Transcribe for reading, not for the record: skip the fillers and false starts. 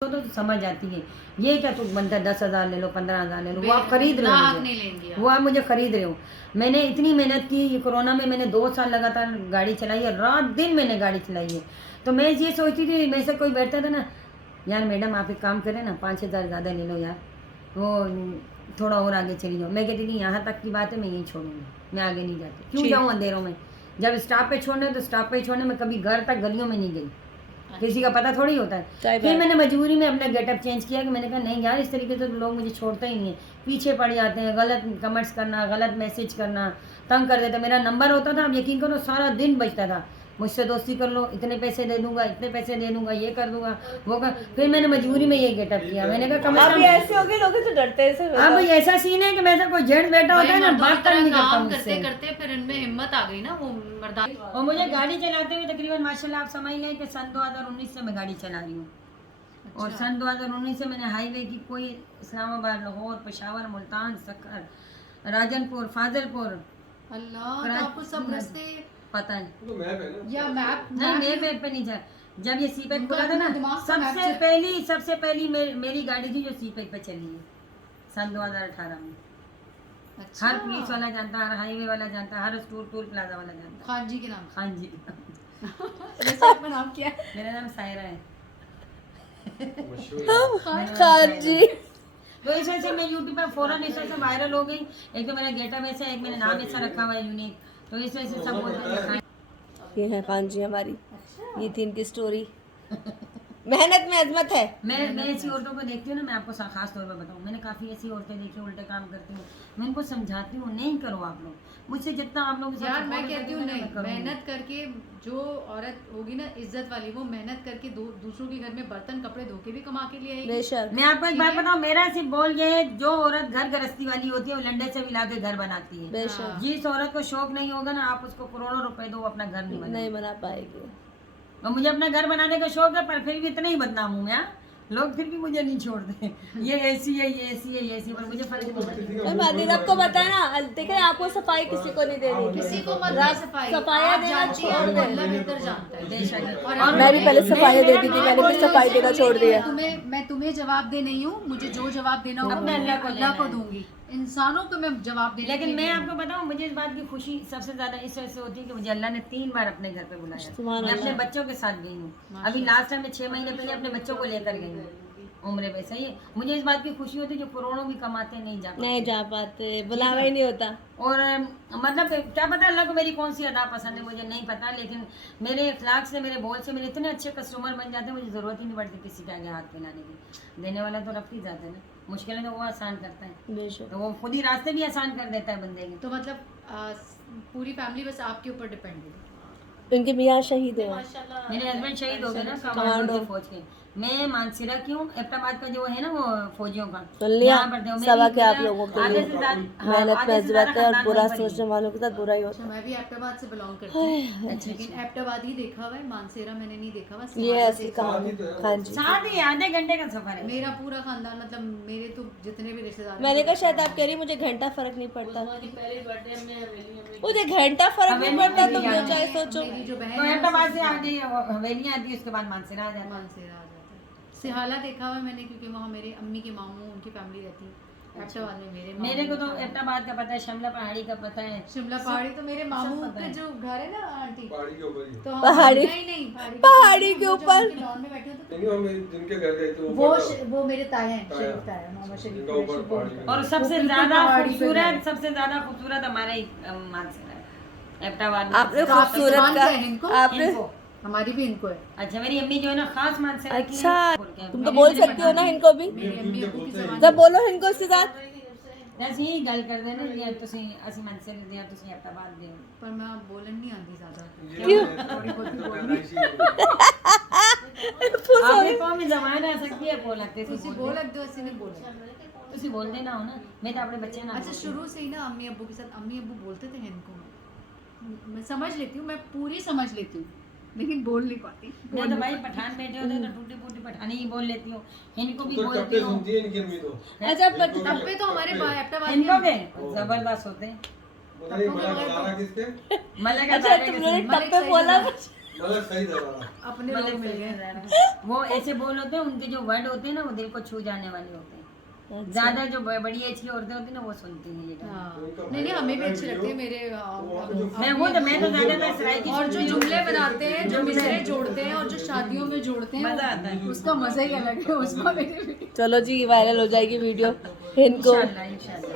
तो समझ आती है। ये क्या तुम बनता 10,000 ले लो 15,000 ले लो, वो आप खरीद रहे हो मुझे, वो आप मुझे खरीद रहे हो। मैंने इतनी मेहनत की, ये कोरोना में मैंने 2 साल लगातार गाड़ी चलाई है, रात दिन मैंने गाड़ी चलाई है। तो मैं ये सोचती थी, मेरे से कोई बैठता था ना, यार मैडम आप एक काम करें ना 5,000 ज़्यादा ले लो यार, वो थोड़ा और आगे चली जाओ। मैं कहती थी यहाँ तक की बात है, मैं यहीं छोड़ूंगी, मैं आगे नहीं जाती। क्यों जाऊँ अंधेरों में? जब स्टॉप पे छोड़ने तो स्टॉप पे छोड़ने, में कभी घर तक गलियों में नहीं गई, किसी का पता थोड़ी होता है। फिर मैंने मजबूरी में अपना गेटअप चेंज किया कि मैंने कहा नहीं यार, इस तरीके से तो लोग मुझे छोड़ते ही नहीं है, पीछे पड़ जाते हैं, गलत कमेंट्स करना, गलत मैसेज करना, तंग कर देता। मेरा नंबर होता था, अब यकीन करो सारा दिन बजता था, मुझसे दोस्ती कर लो, इतने पैसे दे दूंगा, इतने पैसे दे दूंगा, ये कर दूंगा, वो कर। फिर मैंने मजबूरी में ये गेटअप किया। मैंने कहा कम से कम ऐसे हो गए, लोग तो डरते हैं। अब ऐसा सीन है कि मैं ऐसा कोई जेंट्स बैठा होता है ना, बात तक नहीं करता काम मुझसे। करते करते फिर इनमें हिम्मत आ गई ना, वो मर्दानी। और मुझे गाड़ी चलाते हुए तकरीबन माशाल्लाह आप समझ लें कि सन 2019 से मैं गाड़ी चला रही हूँ। और सन 2019 से मैंने हाईवे की कोई इस्लामाबाद, लाहौर, पेशावर, मुल्तान, सक्कर, राजनपुर, फाजिलपुर, अल्लाह, तो आपको सब रास्ते पता है या मैप नहीं, मैप पे नहीं जा। जब ये सी पैक खुला था ना, दिमाग का मैप सबसे पहली मेरी गाड़ी थी जो सी पैक पे चली है सन 2018 में। अच्छा, हर पुलिस वाला जानता, हर हाईवे वाला जानता, हर टोल प्लाजा वाला जानता। खान जी के नाम। खान जी वैसे आपका नाम क्या है? मेरा नाम सायरा है। खान जी। तो इस वजह से मैं यूट्यूब पर फौरन इस वजह से वायरल हो गई। एक तो मेरा गेटअप ऐसा है, एक मैंने नाम ऐसा रखा हुआ है यूनिक, तो इस वजह से सब बोलते हैं। ये है खान जी हमारी, ये थी इनकी स्टोरी। मेहनत में अजमत है। मैं ऐसी औरतों को देखती हूँ ना, मैं आपको खास तौर पर बताऊँ, मैंने काफ़ी ऐसी औरतें देखी उल्टे काम करती हूँ, मैं उनको समझाती हूँ नहीं करो आप लोग, मुझसे जितना आप लोग यार मैं कहती हूँ नहीं, मेहनत करके जो औरत होगी ना इज्जत वाली, वो मेहनत करके दूसरों के घर में बर्तन कपड़े धो के भी कमा के लिए आएगी। बेशक। मैं आपको एक बात बताऊँ, मेरा सिर्फ बोल ये है, जो औरत घर गृहस्थी वाली होती है वो लंडे से भी ला के घर बनाती है। बेशक। जिस औरत को शौक नहीं होगा ना, आप उसको करोड़ों रुपए दो, अपना घर नहीं बना पाएगी। और मुझे अपना घर बनाने का शौक है, पर फिर भी इतना ही बदनाम हूँ मैं। लोग फिर भी मुझे नहीं छोड़ते, ये ऐसी है, ये ऐसी है, ये ऐसी, पर मुझे फर्क नहीं पड़ता। आपको बताया ना, देखे आपको सफाई किसी को नहीं देनी, किसी को मत दे सफाई, सफाइयाँ आप जानती है, अल्लाह बेहतर जानता है। बेशक। और मैं भी पहले सफाई देती थी, मैंने भी सफाई देना छोड़ दिया। मैं तुम्हें जवाब दे नहीं हूँ, मुझे जो जवाब देना होगा अपने मैं अल्लाह को को दूंगी। इंसानों को मैं जवाब देने लेकिन के मैं लिए आपको बताऊं, मुझे इस बात की खुशी सबसे ज्यादा इस वजह से होती है कि मुझे अल्लाह ने 3 बार अपने घर पे बुलाया। मैं अपने बच्चों के साथ गई हूँ, अभी लास्ट टाइम में 6 महीने पहले अपने बच्चों को लेकर गई हूँ उम्र पे। सही है, मुझे इस बात की खुशी होती है जो करोड़ों भी कमाते नहीं जा पाते, बुलावा ही नहीं होता। और मतलब क्या पता अल्लाह को मेरी कौन सी अदा पसंद है, मुझे नहीं पता, लेकिन मेरे अखलाक से, मेरे बोल से मेरे इतने अच्छे कस्टमर बन जाते हैं, मुझे ज़रूरत ही नहीं पड़ती किसी के आगे हाथ फैलाने की। देने वाला तो रख ही जाता है ना, मुश्किलें तो वो आसान करता है, तो वो खुद ही रास्ते भी आसान कर देता है बंदे के। तो मतलब पूरी फैमिली बस आपके ऊपर डिपेंड है। उनके मियाँ शहीद है, मेरे हस्बैंड शहीद हो गए ना कमांडो फौज के। मैं मानसिरा की हूँ, एबटाबाद का जो है ना वो फौजियों का, यहाँ पर थे। सवा के आप लोगों के आधे लिए से ज्यादा मेहनत में अजमत है, और बुरा सोचने वालों के साथ बुरा ही होता अच्छा, मैं भी एबटाबाद से बिलोंग करती हूँ, लेकिन एबटाबाद ही देखा हुआ है, मानसेरा मैंने नहीं देखा हुआ। है। ये ऐसी कहानी। हाँ जी, साथ ही आधे घंटे का सफर है। मेरा पूरा खानदान, मतलब मेरे तो जितने भी रिश्तेदार मैंने कहा शायद आप कह रही मुझे घंटा फर्क नहीं पड़ता, मुझे घंटा फर्क नहीं पड़ता, तुम जो चाहे सोचो। मेरी जो तो बहन है एबटाबाद से आगे हवेलियाँ आती है, उसके बाद मानसिरा आ जाता है। मानसेरा आ जाता है। सिहाला देखा हुआ है मैंने, क्योंकि वहाँ मेरे अम्मी के मामू, उनकी फैमिली रहती है एबटाबाद में। मेरे को तो एबटाबाद का पता है, शिमला पहाड़ी का पता है। शिमला पहाड़ी तो मेरे मामू का जो घर है ना आंटी, पहाड़ी के ऊपर ही। तो हम पहाड़ी- नहीं पहाड़ी के ऊपर लॉन में बैठे होते नहीं, हम जिनके घर गए थे वो मेरे ताया हैं, शरीफ ताया, मोहम्मद शरीफ जिनका ऊपर पहाड़ी है। और सबसे ज्यादा खूबसूरत हमारा ही मानसिरा है एबटाबाद में। आपने तो आप खूबसूरत मानते का हैं इनको? आपने हमारी भी इनको है। अच्छा, मेरी अम्मी जो है ना खास मानसिरा की अच्छा, है। तुम तो बोल सकती हो ना इनको भी, मेरी अम्मी अबू की जबान जब बोलो इनको उसके साथ। बस यही गल कर देना या तुसी असि मानसिरा दे या तुसी एबटाबाद दे। पर मैं बोलन नहीं आती ज्यादा। आपने कौन में जमाना आ सकती है बोल लगते ਤੁਸੀਂ बोल दो, ऐसे नहीं बोला। तुसी बोल देना हो ना, मैं तो अपने बच्चे ना। अच्छा, शुरू से ही ना अम्मी अब्बू के साथ, अम्मी अब्बू बोलते थे इनको, मैं समझ लेती हूँ, मैं पूरी समझ लेती हूँ, लेकिन बोल नहीं पाती। मैं तो भाई पठान बैठे होते तो टूटी फूटी पठानी ही बोल लेती हूँ, इनको भी तो बोलती टप्पे हूँ। सुनती है इनकी अम्मी तो। अच्छा, तब पे तो हमारे एबटाबाद इनको में के जबरदस्त होते हैं। पता नहीं बड़ा गलारा किसके। मलक अच्छा तुम लोगने टप्पे बोला, मगर सही था। अपने लोग मिल गए। वो ऐसे बोल होते हैं, उनके जो वर्ड होते हैं ना वो दिल को छू जाने वाले होते हैं। ज्यादा जो बड़ी एज की औरतें होती है ना वो सुनती हैं ये गाने। हाँ। नहीं हमें भी अच्छे लगते हैं मेरे मैं तो ज्यादातर सराय की और जो जुमले बनाते हैं, जो मिसरे जोड़ते हैं और जो शादियों में जोड़ते हैं, मजा आता है। उसका मजा ही अलग है। उसका मेरे चलो जी वायरल हो जाएगी वीडियो इनको इंशाल्लाह इंशाल्लाह।